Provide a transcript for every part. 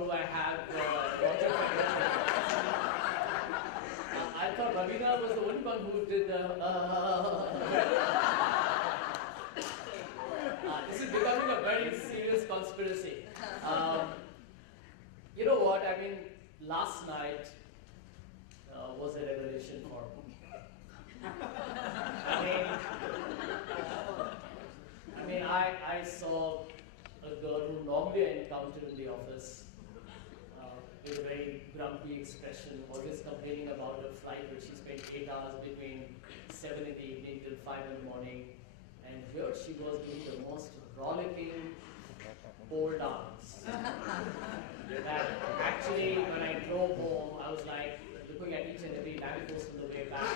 do I have Roger Federer? I thought Ravina was the only one who did the. This is becoming a very serious conspiracy. You know what? I mean, last night was a revelation for me. I saw a girl who normally I encounter in the office with a very grumpy expression, always complaining about a flight where she spent 8 hours between 7 in the evening till 5 in the morning. And here she was doing the most rollicking pole dance. That actually, when I drove home, I was like looking at each and every lamppost on the way back.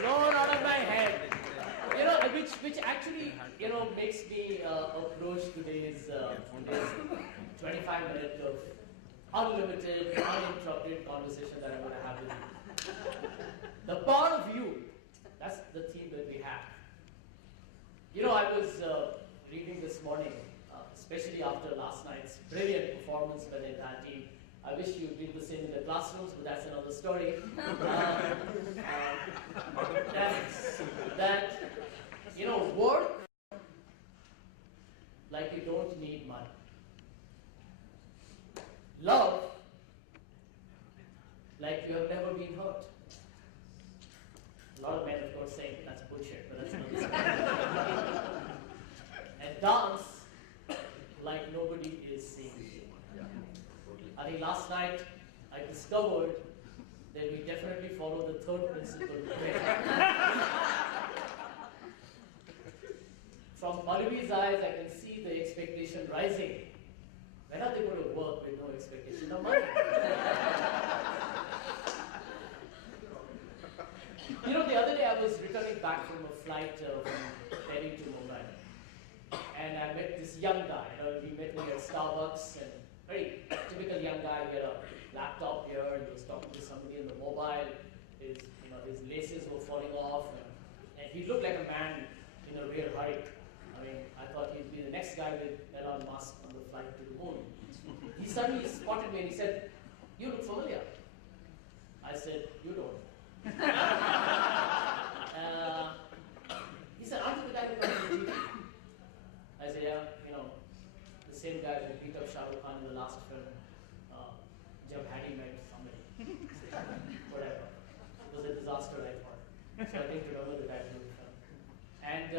Blown out of my head. You know, which actually, you know, makes me approach today's 25 minutes of unlimited, uninterrupted conversation that I'm going to have with you. The power of you, that's the theme that we have. You know, I was reading this morning, especially after last night's brilliant performance by the entire team. I wish you did the same in the classrooms, but that's another story. That, you know, work like you don't need money. Love like you have never been hurt. A lot of men, of course, say that's bullshit, but that's another story. And dance like nobody is seeing you. I think last night I discovered that we definitely follow the third principle. From Madhuvi's eyes, I can see the expectation rising. When are they going to work with no expectation of money? You know, the other day I was returning back from a flight from Delhi to Mumbai. And I met this young guy. You know, he met me at Starbucks, and very typical young guy. He had a laptop here, and he was talking to somebody on the mobile. His laces were falling off, and he looked like a man in a real hurry. I mean, I thought he'd be the next guy with Elon Musk on the flight to the moon. He suddenly spotted me and he said, "You look familiar." I said, "You don't." He said, "Aren't you the guy who comes to TV?" I said, "Yeah, you know, the same guy who beat up Shah Rukh Khan in the last film, Jab Harry met somebody." Whatever. It was a disaster, I thought. So I didn't remember the title of the film. And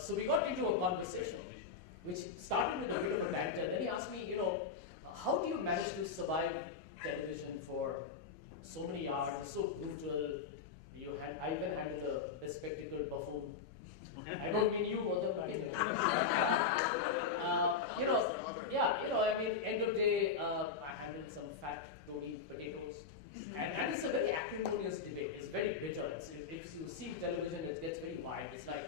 so we got into a conversation, which started with a bit of a banter. Then he asked me, you know, how do you manage to survive television for so many hours? It's so brutal. I even handled a bespectacled buffoon. I don't mean you more than me. I mean, end of day, I handled some fat, toady potatoes. And it's a very acrimonious debate. It's very bitter. If you see television, it gets very wide. It's like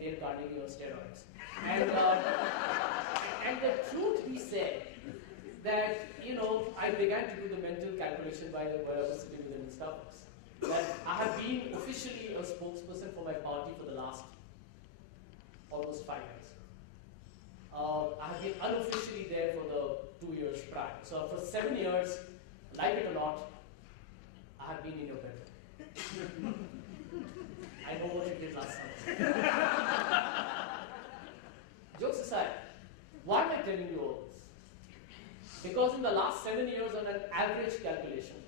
Dale Carnegie on steroids. And the truth be said, that, you know, I began to do the mental calculation while I was sitting with him in Starbucks. That I have been officially a spokesperson for my party for the last almost 5 years. I have been unofficially there for the 2 years prior. So for 7 years, like it or not, I have been in your bedroom. I know what you did last summer. Jokes aside, why am I telling you all this? Because in the last 7 years, on an average calculation,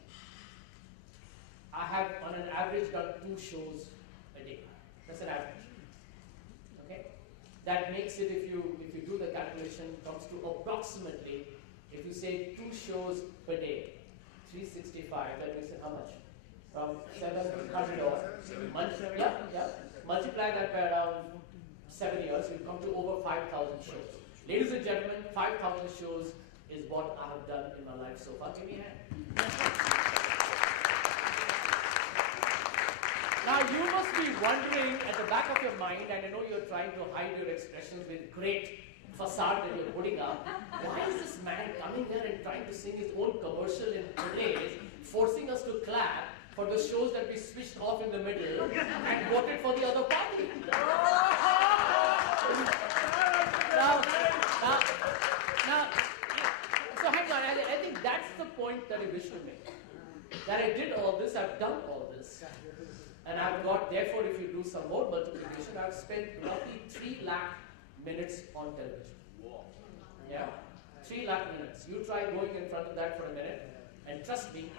I have on an average done 2 shows a day. That's an average. Okay? That makes it, if you do the calculation, comes to approximately, if you say 2 shows per day, 365, that makes it how much? From 700 or multiply that by around 7 years, you come to over 5,000 shows. Ladies and gentlemen, 5,000 shows is what I have done in my life so far. Give me a hand. Now you must be wondering at the back of your mind, and I know you're trying to hide your expressions with great facade that you're putting up. Why is this man coming here and trying to sing his own commercial in praise, forcing us to clap for the shows that we switched off in the middle and voted for the other party? Now, now, now, so hang on, I think that's the point that I wish to make. That I did all this, I've done all this, and I've got, therefore, if you do some more multiplication, I've spent roughly 3 lakh minutes on television. Yeah, 3 lakh minutes. You try going in front of that for a minute, and trust me,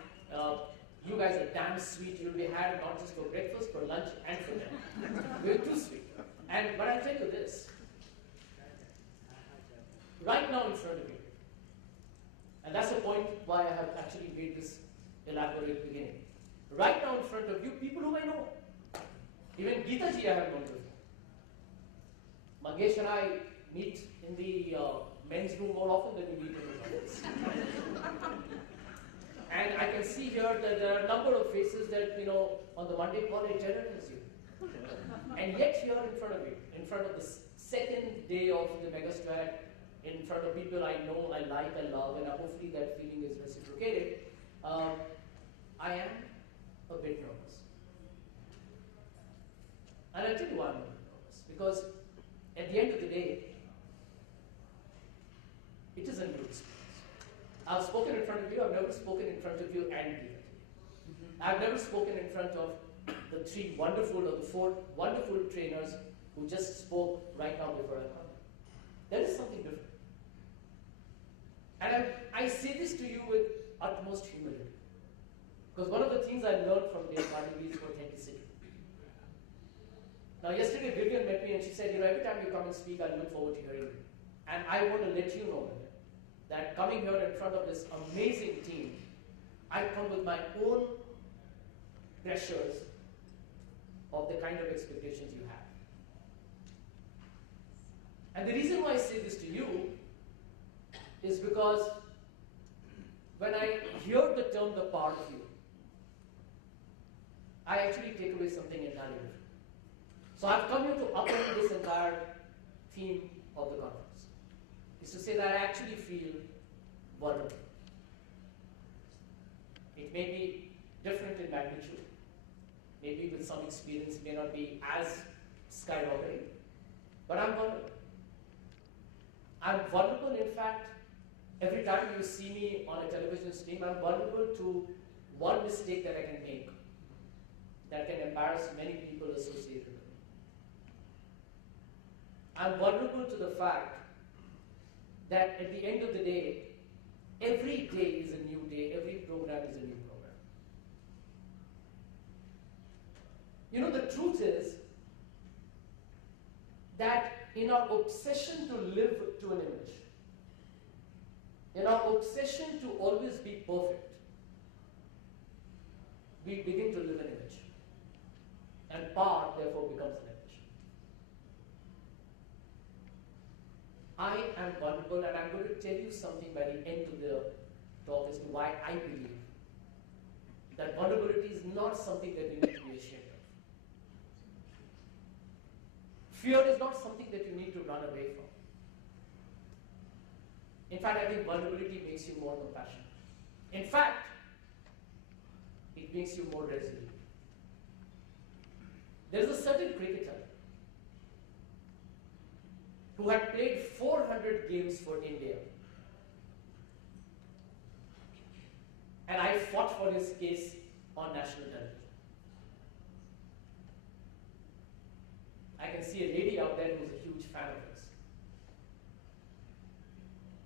you guys are damn sweet. You'll be had not just for breakfast, for lunch, and for dinner. We're too sweet. But I'll tell you this. Right now in front of you, and that's the point why I have actually made this elaborate beginning. Right now in front of you, people whom I know. Even Geeta ji I have known before. Mangesh and I meet in the men's room more often than we meet in the office. And I can see here that there are a number of faces that, on the Monday call I terrorize you. And yet here in front of you, in front of the second day of the Megastrat, in front of people I know, I like, I love, and hopefully that feeling is reciprocated, I am a bit nervous. And I'll tell you why I'm a bit nervous. Because at the end of the day, it is a new experience. I've spoken in front of you, I've never spoken in front of you and Geeta. I've never spoken in front of the 3 wonderful or the 4 wonderful trainers who just spoke right now before I come. There is something different. And I say this to you with utmost humility. Because one of the things I learned from Dave Carnegie is authenticity. Now yesterday Vivian met me and she said, every time you come and speak, I look forward to hearing you. And I want to let you know that coming here in front of this amazing team, I come with my own pressures of the kind of expectations you have. And the reason why I say this to you is because when I hear the term the part of you, I actually take away something entirely different. So I've come here to upend this entire theme of the conference. Is to say that I actually feel vulnerable. It may be different in magnitude. Maybe with some experience may not be as skyrocketing, but I'm vulnerable. I'm vulnerable, in fact, every time you see me on a television stream, I'm vulnerable to one mistake that I can make that can embarrass many people associated with me. I'm vulnerable to the fact that at the end of the day, every day is a new day, every program is a new program. The truth is that in our obsession to live to an image, in our obsession to always be perfect, we begin to live an image. And power, therefore, becomes an image. I am vulnerable, and I'm going to tell you something by the end of the talk as to why I believe that vulnerability is not something that we need to be ashamed of. Fear is not something that you need to run away from. In fact, I think vulnerability makes you more compassionate. In fact, it makes you more resilient. There's a certain cricketer who had played 400 games for India. And I fought for his case on national television. I can see a lady out there who's a huge fan of his.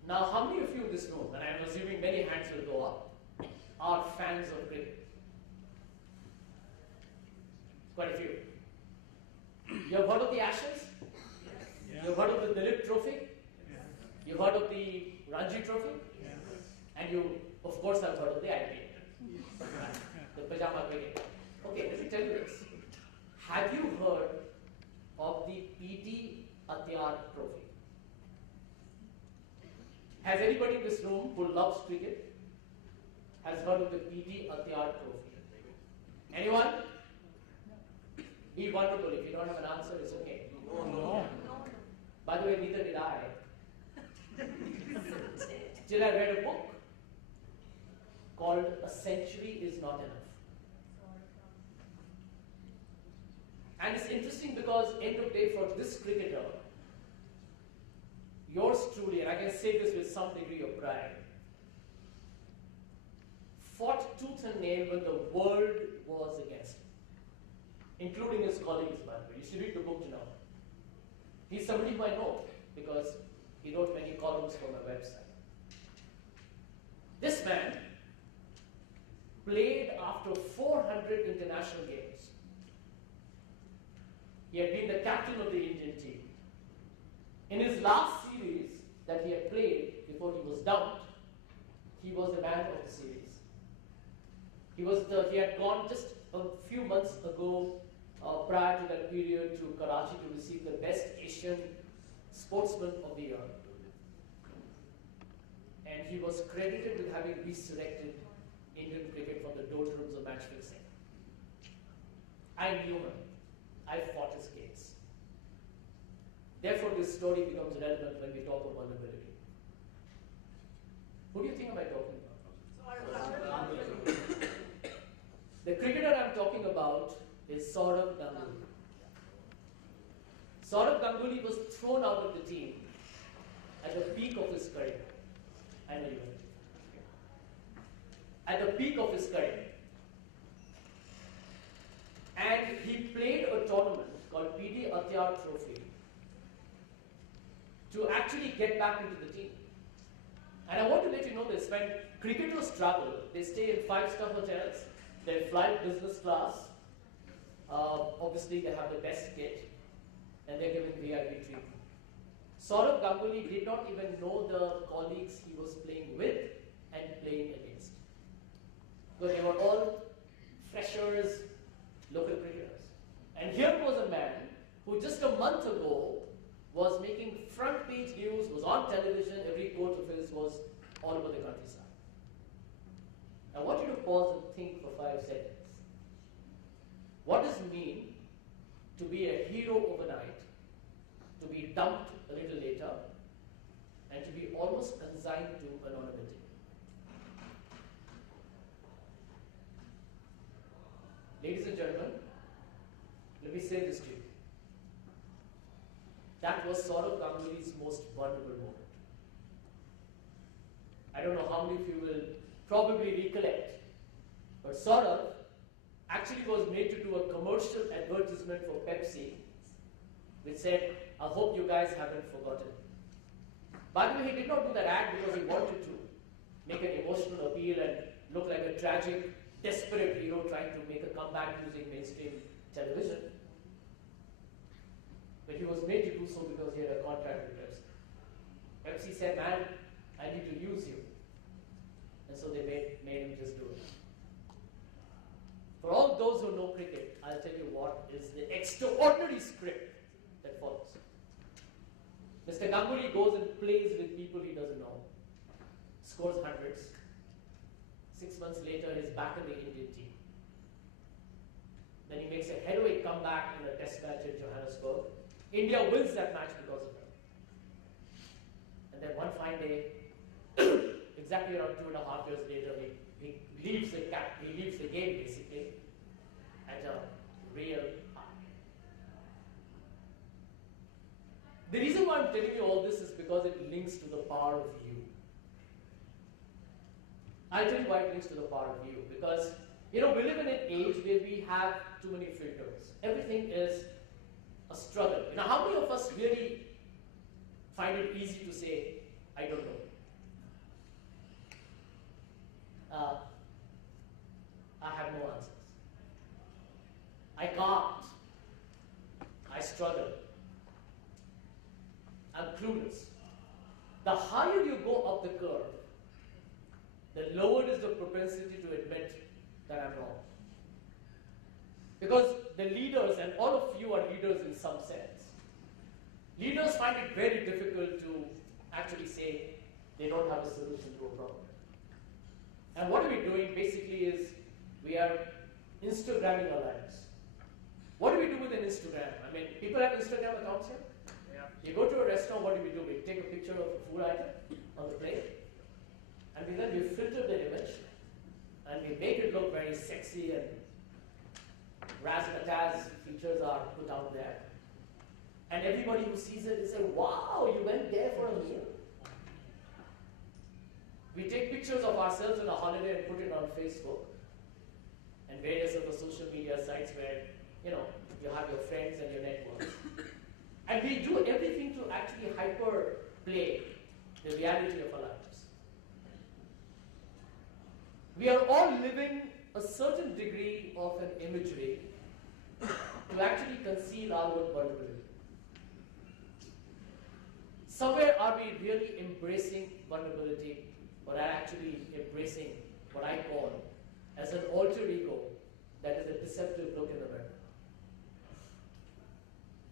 Now, how many of you in this room, and I'm assuming many hands will go up, are fans of cricket? Quite a few. You have heard of the Ashes? Yeah. You have heard of the Dilip Trophy? Yeah. You heard of the Ranji Trophy? Yeah. And you, of course, have heard of the IPL, the Pajama Cricket. Okay, let me tell you this. Have you heard of the P.T. Atyar Trophy? Has anybody in this room who loves cricket has heard of the P.T. Atyar Trophy? Anyone? Be vulnerable. If you don't have an answer, it's okay. No. By the way, neither did I. Till I read a book called A Century Is Not Enough. And it's interesting because end of day for this cricketer, yours truly, and I can say this with some degree of pride, fought tooth and nail when the world was against him, including his colleagues, by the way. You should read the book to know. He's somebody who I know because he wrote many columns for my website. This man played after 400 international games. He had been the captain of the Indian team. In his last series that he had played before he was dumped, he was the man of the series. He had gone just a few months ago, prior to that period, to Karachi to receive the best Asian sportsman of the year. And he was credited with having resurrected Indian cricket from the doldrums of match fixing. I knew him. I fought his case. Therefore, this story becomes relevant when we talk of vulnerability. Who do you think am I talking about? The cricketer I'm talking about is Sourav Ganguly. Sourav Ganguly was thrown out of the team at the peak of his career. I know you will. At the peak of his career. And he played a tournament called PD Atyar Trophy to actually get back into the team. And I want to let you know this, when cricketers travel, they stay in 5-star hotels, they fly business class, obviously they have the best kit, and they're given VIP treatment. Sourav Ganguly did not even know the colleagues he was playing with and playing against. Because they were all freshers, local cricketers. And here was a man who just a month ago was making front page news, was on television, every quote of his was all over the countryside. I want you to pause and think for 5 seconds. What does it mean to be a hero overnight, to be dumped a little later, and to be almost consigned to anonymity? Ladies and gentlemen, let me say this to you. That was Sourav Ganguly's most vulnerable moment. I don't know how many of you will probably recollect, but Sourav actually was made to do a commercial advertisement for Pepsi, which said, I hope you guys haven't forgotten. By the way, he did not do that ad because he wanted to make an emotional appeal and look like a tragic, desperate hero trying to make a comeback using mainstream television. But he was made to do so because he had a contract with Pepsi. Pepsi said, man, I need to use you. And so they made him just do it. For all those who know cricket, I'll tell you what is the extraordinary script that follows. Mr. Ganguly goes and plays with people he doesn't know, scores hundreds. 6 months later, he's back in the Indian team. Then he makes a heroic comeback in a test match in Johannesburg. India wins that match because of him. And then one fine day, exactly around 2.5 years later, he leaves the game basically at a real high. The reason why I'm telling you all this is because it links to the power of you. I'll tell you why it links to the power of you. Because, we live in an age where we have too many filters. Everything is a struggle. How many of us really find it easy to say, I don't know? I have no answers. I can't. I struggle. I'm clueless. The higher you go up the curve, the lower is the propensity to admit that I'm wrong. Because the leaders, and all of you are leaders in some sense, leaders find it very difficult to actually say they don't have a solution to a problem. And what we're doing basically is we are Instagramming our lives. What do we do with an Instagram? People have Instagram accounts here? Yeah. You go to a restaurant, what do? We take a picture of a food item on the plate, and then we filter the image, and we make it look very sexy, and razzmatazz features are put out there. And everybody who sees it is saying, wow, you went there for a meal. We take pictures of ourselves on a holiday and put it on Facebook and various other social media sites where, you have your friends and your networks. And we do everything to actually hyperplay the reality of our lives. We are all living a certain degree of an imagery to actually conceal our own vulnerability. Somewhere are we really embracing vulnerability, or are actually embracing what I call as an alter ego that is a deceptive look in the mirror?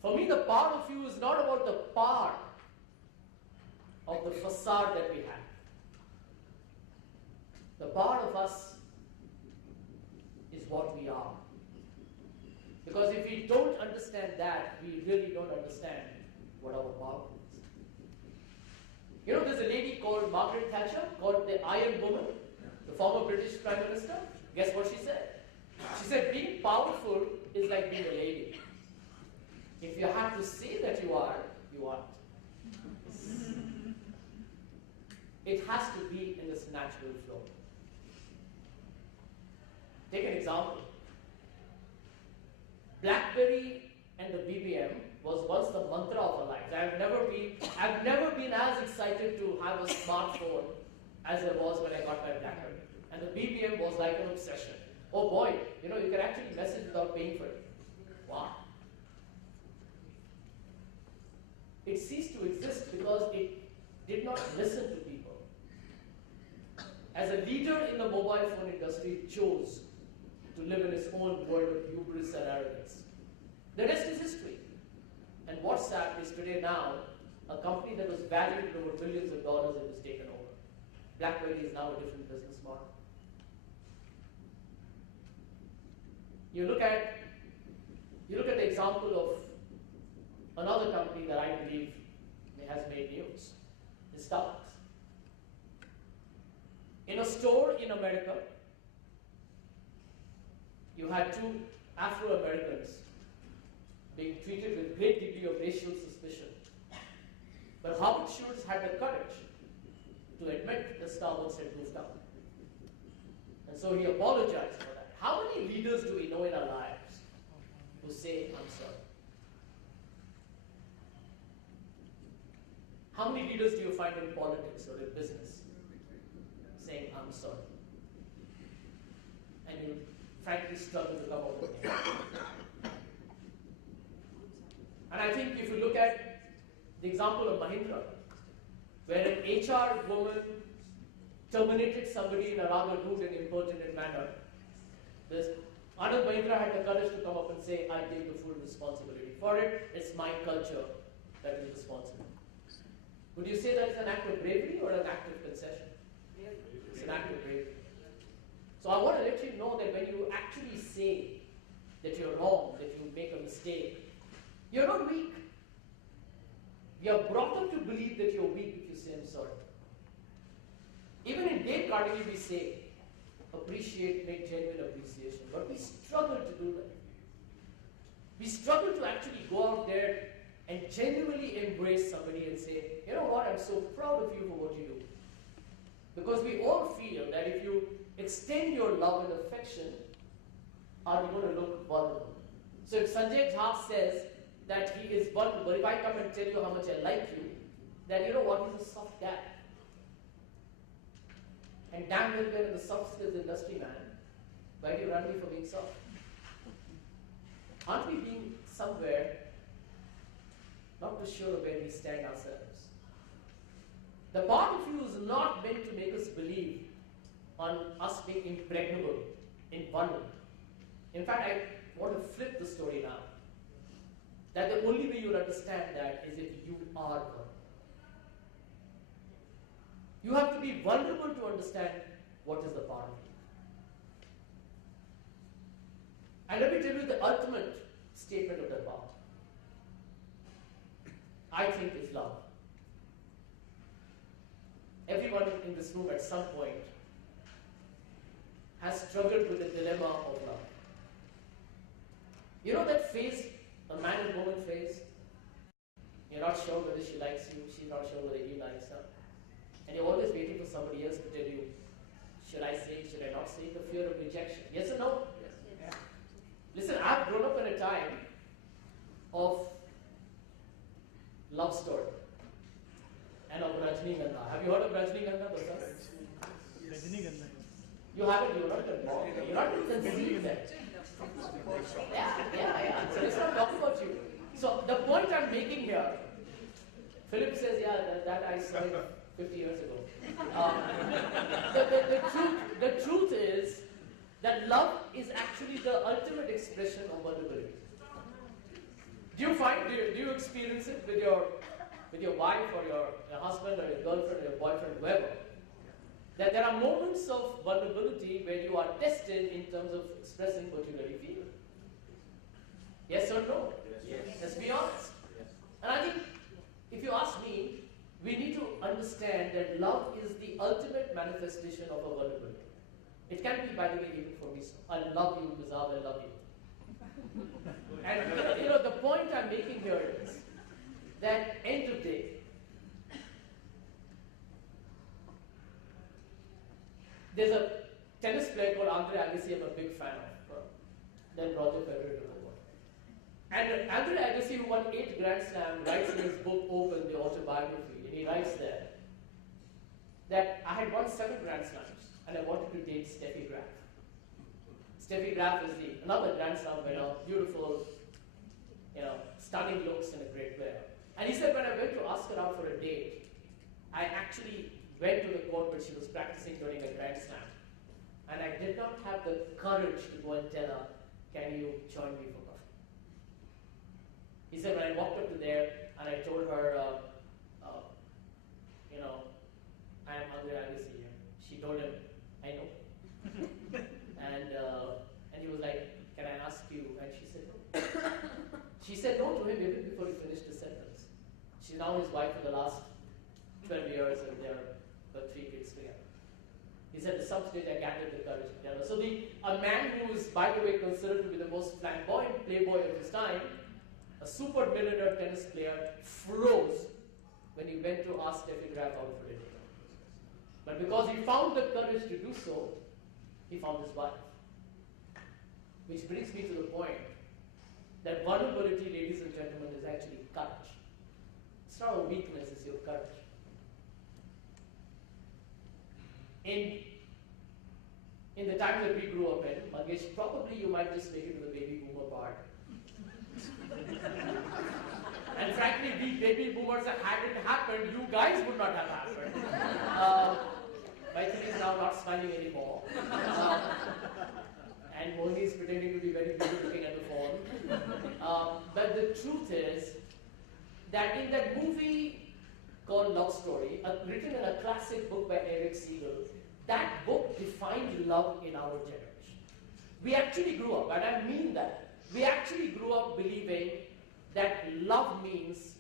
For me, the part of you is not about the part of the facade that we have. The part of us is what we are. Because if we don't understand that, we really don't understand what our power is. There's a lady called Margaret Thatcher, called the Iron Woman, the former British Prime Minister. Guess what she said? She said, being powerful is like being a lady. If you have to say that you are, you aren't. It has to be in this natural flow. Take an example. BlackBerry and the BBM was once the mantra of our lives. I've never been as excited to have a smartphone as I was when I got my BlackBerry. And the BBM was like an obsession. Oh boy, you can actually message without paying for it. Wow. It ceased to exist because it did not listen to people. As a leader in the mobile phone industry, it chose to live in its own world of hubris and arrogance. The rest is history. And WhatsApp is today now a company that was valued at over billions of dollars and was taken over. BlackBerry is now a different business model. You look at the example of another company that I believe has made news, is Starbucks. In a store in America, you had two Afro-Americans being treated with great degree of racial suspicion. But Howard Schultz had the courage to admit that Starbucks had goofed up. And so he apologized for that. How many leaders do we know in our lives who say, I'm sorry? How many leaders do you find in politics or in business saying, I'm sorry? And you frankly struggle to come up with it. And I think if you look at the example of Mahindra, where an HR woman terminated somebody in a rather rude and impertinent manner, Anand Mahindra had the courage to come up and say, I take the full responsibility for it. It's my culture that is responsible. Would you say that is an act of bravery or an act of concession? It's an act of bravery. So I want to let you know that when you actually say that you're wrong, that you make a mistake, you're not weak. You're brought up to believe that you're weak if you say, I'm sorry. Even in Dale Carnegie, we say, appreciate, make genuine appreciation. But we struggle to do that. We struggle to actually go out there and genuinely embrace somebody and say, you know what, I'm so proud of you for what you do. Because we all feel that if you extend your love and affection, are you going to look vulnerable? So if Sanjay Jha says that he is vulnerable, if I come and tell you how much I like you, then you know what, he's a soft guy. And damn well we're in the soft skills industry, man. Why do you run me for being soft? Aren't we being somewhere not too sure of where we stand ourselves? The part of you is not meant to make us believe on us being impregnable, invulnerable. In fact, I want to flip the story now. That the only way you'll understand that is if you are vulnerable. You have to be vulnerable to understand what is the part of you. And let me tell you the ultimate statement of that part. I think is love. Everyone in this room at some point has struggled with the dilemma of love. You know that phase, a man and woman phase, not sure whether she likes you, she's not sure whether you likes her. And you're always waiting for somebody else to tell you, should I say it, should I not say it? The fear of rejection. Yes or no? Yes. Yeah. Listen, I've grown up in a time of love story and of Rajnigandha. Have you heard of Rajnigandha, Dosa? Yes. Rajnigandha. You haven't, you're not involved. You're not even conceived that. Yeah. So let's not talk about you. So the point I'm making here, Philip says, yeah, that I saw it 50 years ago. The truth is that love is actually the ultimate expression of vulnerability. Do you experience it with your wife or your husband or your girlfriend or your boyfriend, whoever? That there are moments of vulnerability where you are tested in terms of expressing what you really feel. Yes or no? Yes. Let's be honest. Yes. And I think, if you ask me, we need to understand that love is the ultimate manifestation of a vulnerability. It can be, by the way, even for me. I love you, Mizab, I love you. And the point I'm making here is that end of day, there's a tennis player called Andre Agassi I'm a big fan of. Then Roger Federer took over. And Andre Agassi, who won 8 Grand Slams, writes in his book Open, the autobiography, and he writes there that I had won 7 Grand Slams and I wanted to date Steffi Graf. Steffi Graf is another Grand Slam winner, beautiful, stunning looks and a great player. And he said when I went to ask her out for a date, I actually went to the court where she was practicing during a Grand Slam. And I did not have the courage to go and tell her, can you join me for coffee? He said when I walked up to there and I told her, I am Andre Agassi. She told him, I know. and he was like, can I ask you? And she said no. She said no to him even before he finished the sentence. She's now his wife for the last 12 years and they're got 3 kids together. He said at some stage I gathered the courage to tell her. So a man who is, by the way, considered to be the most flamboyant playboy of his time, a super millionaire tennis player, froze when he went to ask Steffi Graf out for a date. But because he found the courage to do so, he found his wife. Which brings me to the point that vulnerability, ladies and gentlemen, is actually courage. It's not a weakness, it's your courage. In the time that we grew up in, Mangesh, probably you might just make it to the baby boomer part. And frankly, we baby boomers, hadn't happened, you guys would not have happened. Maithili is now not smiling anymore. And Mohini is pretending to be very busy looking at the phone. But the truth is that in that movie called Love Story, written in a classic book by Eric Siegel, that book defined love in our generation. We actually grew up, and I mean that, we actually grew up believing that love means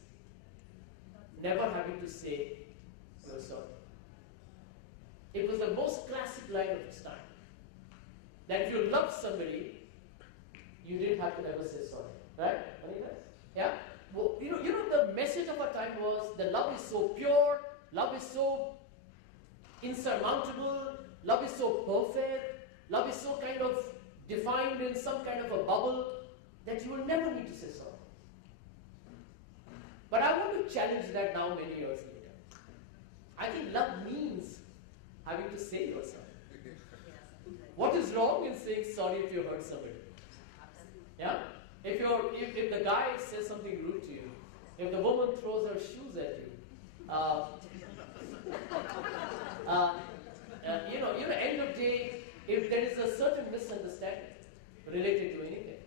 never having to say you're sorry. It was the most classic line of its time. That if you loved somebody, you didn't have to ever say sorry. Right? Yeah? Well, the message of our time was that love is so pure, love is so insurmountable, love is so perfect, love is so kind of defined in some kind of a bubble that you will never need to say sorry. But I want to challenge that now many years later. I think love means having to say you're sorry. What is wrong in saying sorry if you hurt somebody? Yeah? If the guy says something rude to you, if the woman throws her shoes at you, end of day, if there is a certain misunderstanding related to anything,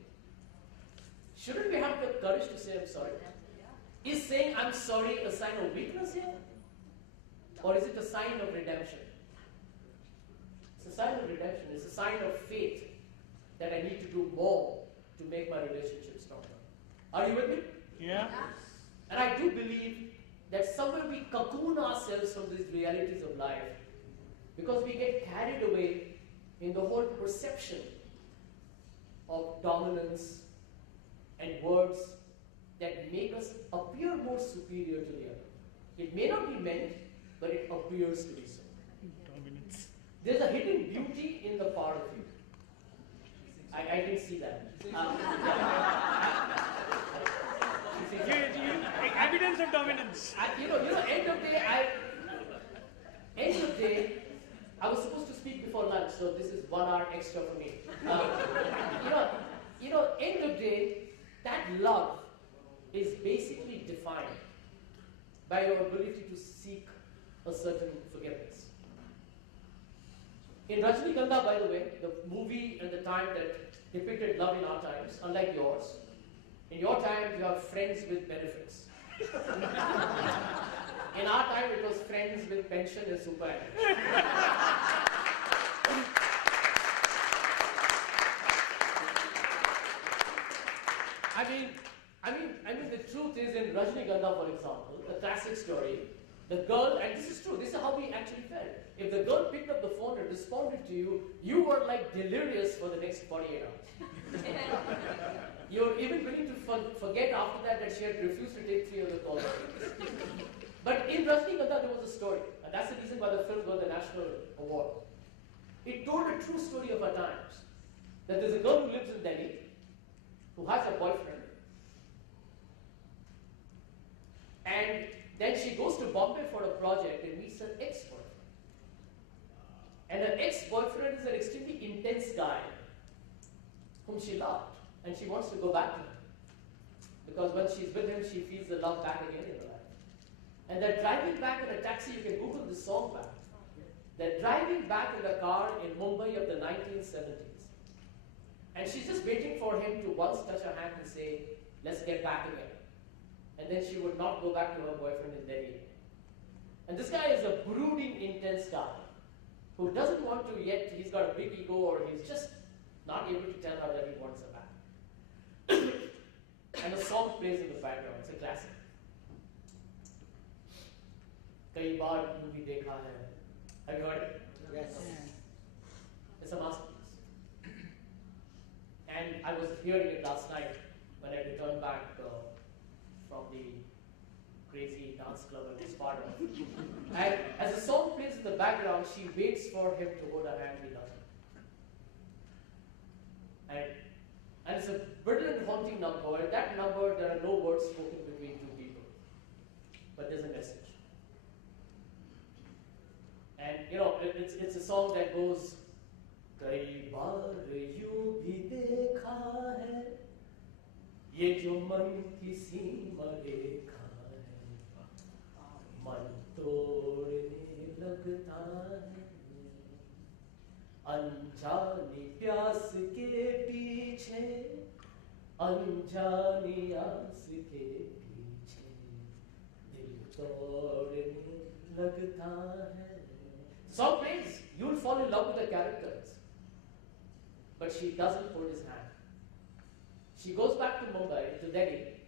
shouldn't we have the courage to say I'm sorry? Is saying I'm sorry a sign of weakness here? Or is it a sign of redemption? It's a sign of redemption. It's a sign of faith that I need to do more to make my relationship stronger. Are you with me? Yeah. And I do believe that somewhere we cocoon ourselves from these realities of life because we get carried away in the whole perception of dominance and words that make us appear more superior to the other. It may not be meant, but it appears to be so. Dominance. There's a hidden beauty in the part of you. I can see that. Evidence of dominance. End of day, I was supposed to speak before lunch, so this is 1 hour extra for me. End of day, that love is basically defined by your ability to seek a certain forgiveness. In Rajnikanda, by the way, the movie and the time that depicted love in our times, unlike yours, in your time you have friends with benefits. In our time it was friends with pension and superannuation. I mean, the truth is in Rajnikanda, for example, the classic story, the girl, and this is true, this is how we actually felt. If the girl picked up the phone and responded to you, you were like delirious for the next 48 hours. You're even willing to forget after that she had refused to take 3 other calls. But in Rajnikanda, there was a story, and that's the reason why the film got the National Award. It told a true story of our times. That there's a girl who lives in Delhi, who has a boyfriend, and then she goes to Bombay for a project and meets her ex-boyfriend. And her ex-boyfriend is an extremely intense guy whom she loved, and she wants to go back to him. Because when she's with him, she feels the love back again in her life. And they're driving back in a taxi, you can Google this song back. They're driving back in a car in Mumbai of the 1970s. And she's just waiting for him to once touch her hand and say, let's get back again. And then she would not go back to her boyfriend in Delhi. And this guy is a brooding, intense guy who doesn't want to yet, he's got a big ego, or he's just not able to tell her that he wants her back. And the song plays in the background, it's a classic. Kai baar movie dekha hai. Have you heard it? Yes. It's a masterpiece. And I was hearing it last night when I returned back from the crazy dance club I was part of. And as the song plays in the background, she waits for him to hold her hand, he doesn't. And it's a brilliant, haunting number. At that number, there are no words spoken between two people. But there's a message. And it's a song that goes, कई बार यूं भी देखा है ये जो मन की सीमा रेखा है मन तोड़ने लगता है अनजानी प्यास के पीछे अनजानी आस के पीछे दिल तोड़ने लगता है. Song plays, you'll fall in love with the characters. But she doesn't hold his hand. She goes back to Mumbai, to Delhi,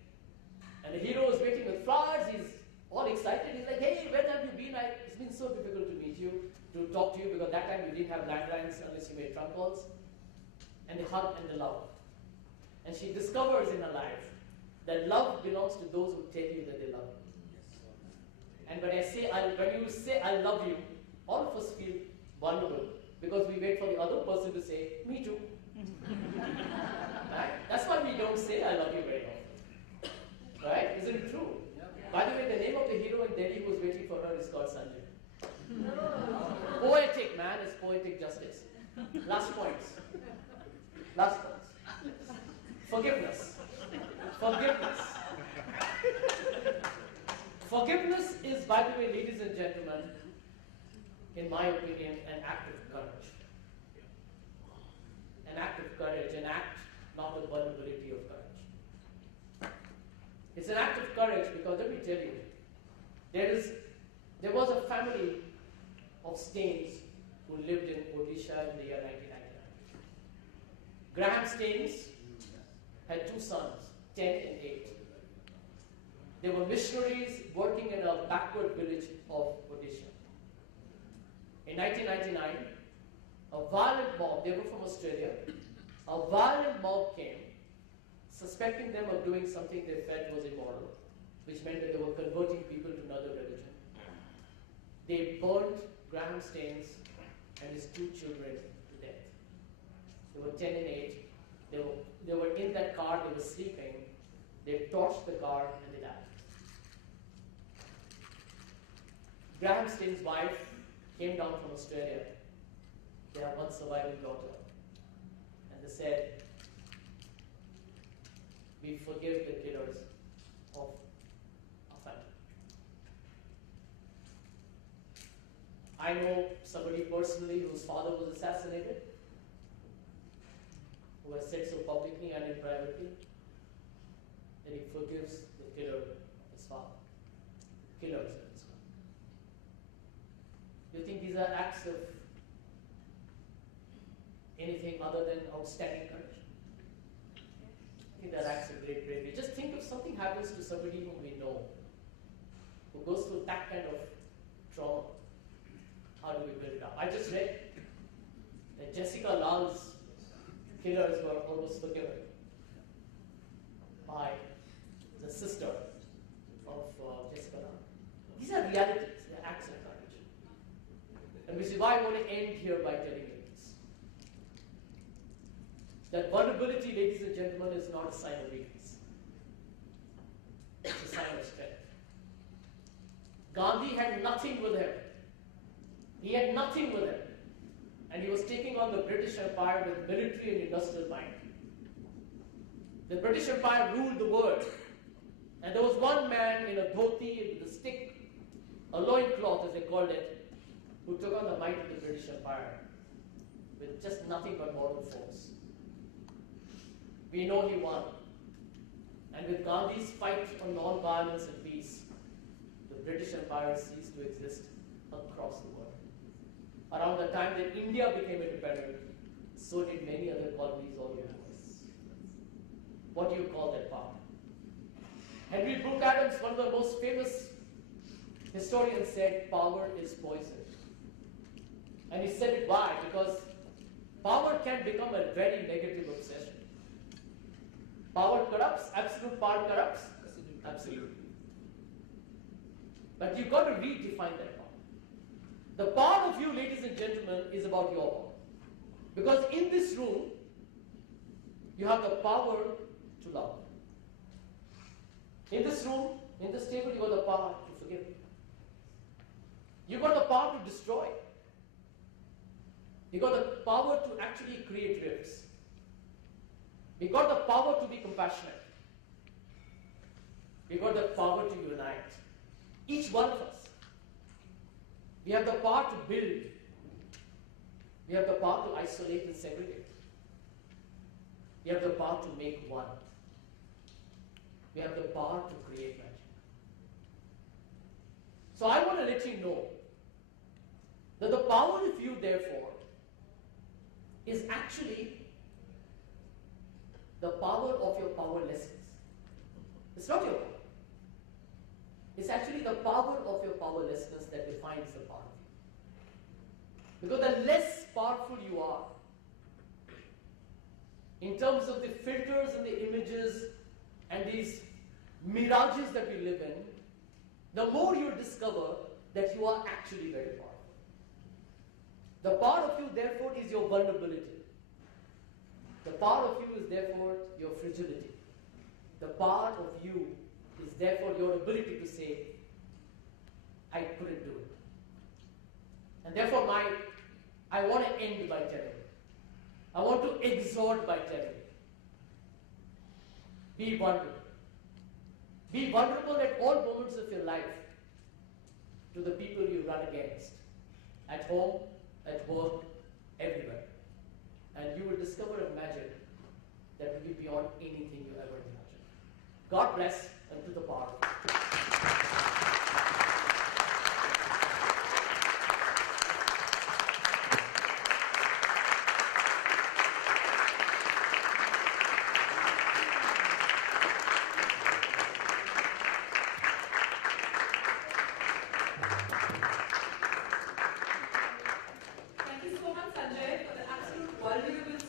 and the hero is waiting with flowers. He's all excited. He's like, hey, where have you been? It's been so difficult to meet you, to talk to you, because that time you didn't have landlines unless you made trunk calls. And they hug and they love. And she discovers in her life that love belongs to those who tell you that they love you. And when you say, I love you, all of us feel vulnerable because we wait for the other person to say, me too. Right? That's why we don't say, I love you very often. Right? Isn't it true? Yeah. By the way, the name of the hero in Delhi who was waiting for her is called Sanjay. Poetic, man, is poetic justice. Last points. Last points. Forgiveness. Forgiveness. Forgiveness is, by the way, ladies and gentlemen, in my opinion, an act of courage. An act of courage, an act not the vulnerability of courage. It's an act of courage because let me tell you, there was a family of Staines who lived in Odisha in the year 1999. Graham Staines had 2 sons, 10 and 8. They were missionaries working in a backward village of Odisha. In 1999, a violent mob, they were from Australia, a violent mob came, suspecting them of doing something they felt was immoral, which meant that they were converting people to another religion. They burned Graham Staines and his 2 children to death. They were 10 and 8. They were in that car, they were sleeping. They torched the car and they died. Graham Staines' wife came down from Australia. They have one surviving daughter. And they said, we forgive the killers of our family. I know somebody personally whose father was assassinated, who has said so publicly and in privately, that he forgives the killer of his father. Killers of his father. Do you think these are acts of anything other than outstanding courage? I think they're acts of great bravery. Just think if something happens to somebody whom we know, who goes through that kind of trauma, how do we build it up? I just read that Jessica Lal's killers were almost forgiven by the sister of Jessica Lal. These are realities, they're acts of courage. And which is why I want to end here by telling you this. That vulnerability, ladies and gentlemen, is not a sign of weakness. It's a sign of strength. Gandhi had nothing with him. He had nothing with him. And he was taking on the British Empire with military and industrial might. The British Empire ruled the world. And there was one man in a dhoti with a stick, a loincloth as they called it, who took on the might of the British Empire with just nothing but moral force. We know he won. And with Gandhi's fight on non-violence and peace, the British Empire ceased to exist across the world. Around the time that India became independent, so did many other colonies all over the world. What do you call that power? Henry Brooke Adams, one of the most famous historians, said power is poison. And he said it why? Because power can become a very negative obsession. Power corrupts, absolute power corrupts. Absolutely. But you've got to redefine that power. The power of you, ladies and gentlemen, is about your power. Because in this room, you have the power to love. In this room, in this table, you have the power to forgive. You've got the power to destroy. You've got the power to actually create rifts. We've got the power to be compassionate. We've got the power to unite. Each one of us. We have the power to build. We have the power to isolate and segregate. We have the power to make one. We have the power to create magic. So I want to let you know that the power of you, therefore, is actually the power of your powerlessness. It's not your power. It's actually the power of your powerlessness that defines the power of you. Because the less powerful you are, in terms of the filters and the images and these mirages that we live in, the more you discover that you are actually very powerful. The power of you, therefore, is your vulnerability. The power of you is, therefore, your fragility. The power of you is, therefore, your ability to say, I couldn't do it. And therefore, I want to end by telling you. I want to exhort by telling you. Be vulnerable. Be vulnerable at all moments of your life to the people you run against. At home, at work, everywhere. And you will discover a magic that will be beyond anything you ever imagined. God bless, and to the power of God. Thank you so much, Sanjay, for the absolute vulnerable